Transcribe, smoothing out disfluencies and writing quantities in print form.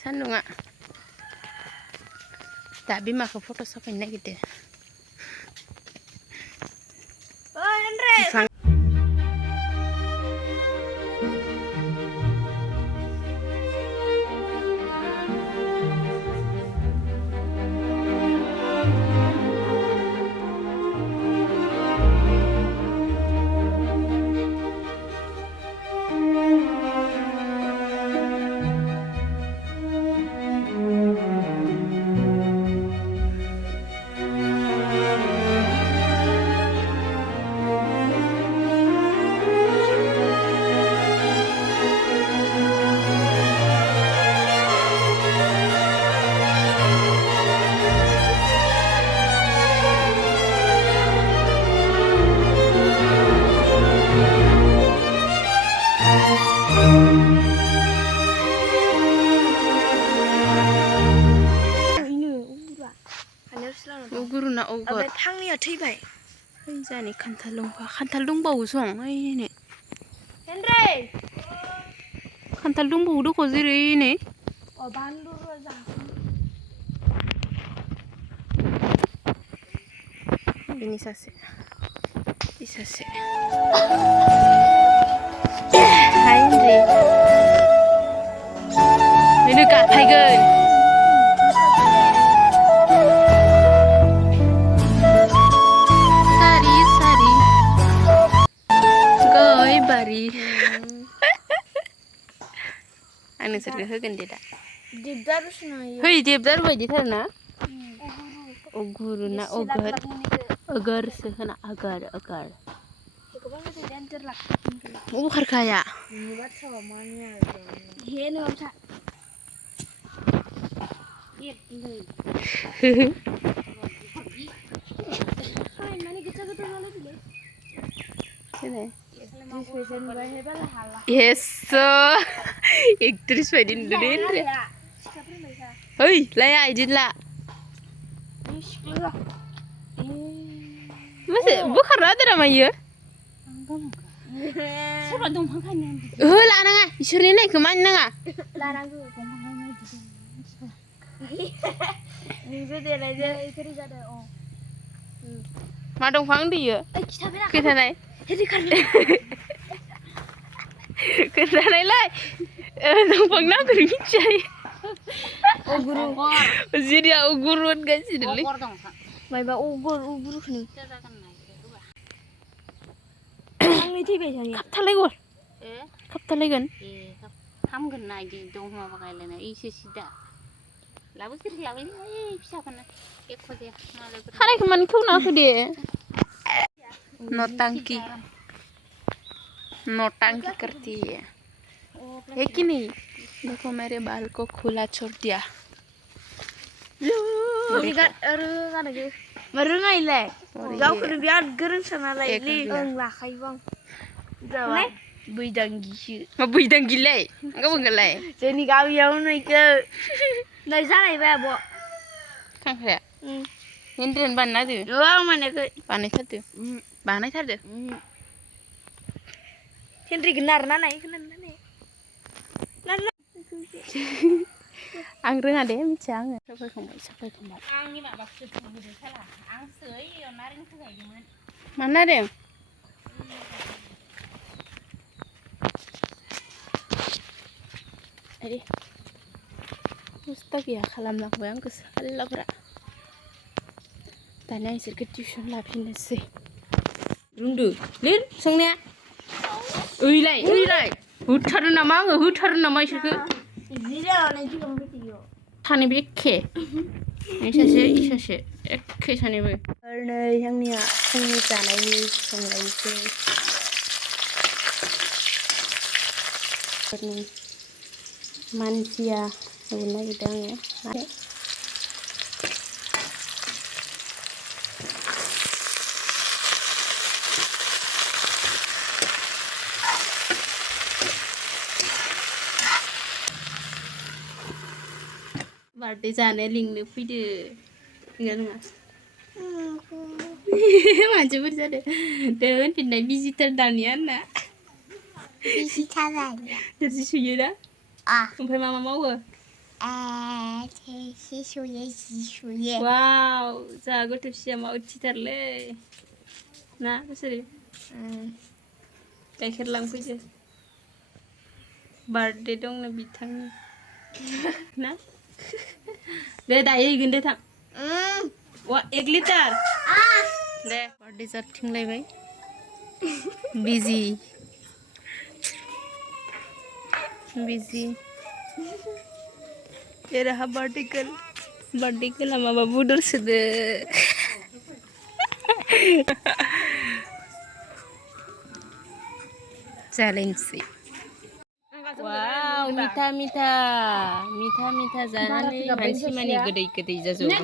सान्दुङा दा बिमाखौ फट' साफायनो नागिरदों बिफां गुरुना अगर थांनिया थैबाय जानि खान्थाल दंबावो सं ओइनै हेनरि खान्थाल दंबावो दख' जेरै नै बानलु रोजा बिनि सासे इ सासे हाय हेनरि बेनो गाफायगोन सारि सारि गयबारि आं नोंसोरखौ होगोन दे दा है देबदारु बायदिथारना अगुरु ना अगरसो होना अगर अबाव खारखाया एक्ट्रेस बायदि नुदों दे ओइ लाया इदिन ला मासे बोखारना होदो नामा इयो सोरबा दंफां गायनो ओहो लानाङा इसोरनि होननायखौ मानिनो नाङा लानांगौ दंफां गायनाय नोंसो देलायदो इफोर जादों मा दंफां होनदो इयो खोन्थानाय खोन्थानायलाय दंफां नामखौ मिथिया अगुरु जिरिया अगुरु होनगासिनोलै मायबा अगुरुखौनो आंनि थैबाय थायो खाबथालायगोन हामगोन ना इदि दं माबा गायलायनाय इसे सिदा लाबोसै फिसाखौनो एख' जाया खानायखौ मानो खेवना होखो दे नौटंकी करती है कि नहीं देखो मेरे बाल को खुला छोड़ दिया रोङा इलाय गावखौनो बिराद गोरों साना लायोलै ओं लाखायोबो आं बैदांगिसो मा बैदांगिलाय गावबागालाय जोंनि गामियाव नैखो नै जालायबाय आब' खांख्राया हेनरियानो बानायना होदो आं बानायथारदो हेनरिखौ नारना नाय आं रोङा दे मिथिया आङो साफायखांबाय आंनि माबाखौसो बुदों साला आंसो ओइयाव नारेंखौ गायदोंमोन मा नारें बुस्थु गैया खालामलांबाय आंखौ साल्लाफोरा दानिया इसोरखौ टिउसन लाफिननोसै रोंदो लिर सोंनाया ओइलाय होथारो नामा आङो इसोरखौ सानैबो एखे इ सासे एखे सानैबो नै आंनिया फुंनि जानायनि संलायनोसै मानजिया होनो नागिरदों आङो बार्थडे जानो लिंनो फैदो नङा मानसिफोर जादों दे होनफिननाय बिजिथार दानिया होनना थोरसि सुयो ना ओमफ्राय मा मावो वाव जा गथ' फिसाया मा उथिथारलै ना बोसोरे गाइखेर लांफैदो बार्थडे दंनो बिथांनि ना दे दायो हैगोन दे थां वा 1 लिटार दे बार्थडे जाथिंलायबाय बिजि ये रहा बर्थडे गर्ल माबा बुदर सोदो जालायनोसै वाव मिठा जानानै मानसि मानि गोदै जाजोबो